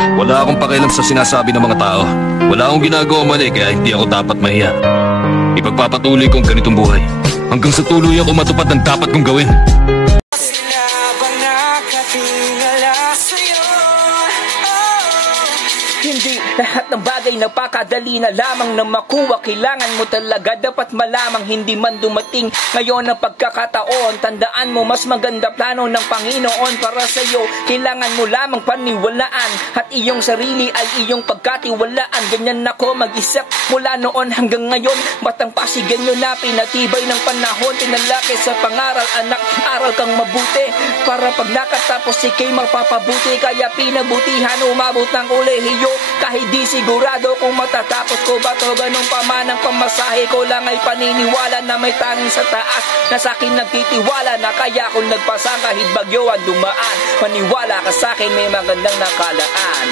Wala akong pakialam sa sinasabi ng mga tao. Wala akong ginagawa mali kaya hindi ako dapat mahiya. Ipagpapatuloy kong ganitong buhay hanggang sa tuluyan ko matupad ng dapat kong gawin. Sila bang nakatingala sa'yo? Hindi lahat ng bagay napakadali na lamang na makuha. Kailangan mo talaga dapat malamang hindi man dumating ngayon ang pagkakataon. Tandaan mo mas maganda plano ng Panginoon para sa'yo. Kailangan mo lamang paniwalaan at iyong sarili ay iyong pagkatiwalaan. Ganyan ako mag-isip mula noon hanggang ngayon. Batang pasigan nyo na pinatibay ng panahon. Pinalaki sa pangaral anak, aral kang mabuti para pag nakatapos ikay mapapabuti. Kaya pinabutihan umabot ng kolehiyo kahit di sigurado kung matatapos ko ba to. Ganun pa man ang pamasahe ko lang ay paniniwala na may tanging sa taas na sa akin nagtitiwala na kaya akong nagpasang kahit bagyo ang dumaan. Maniwala ka sa akin may magandang nakalaan.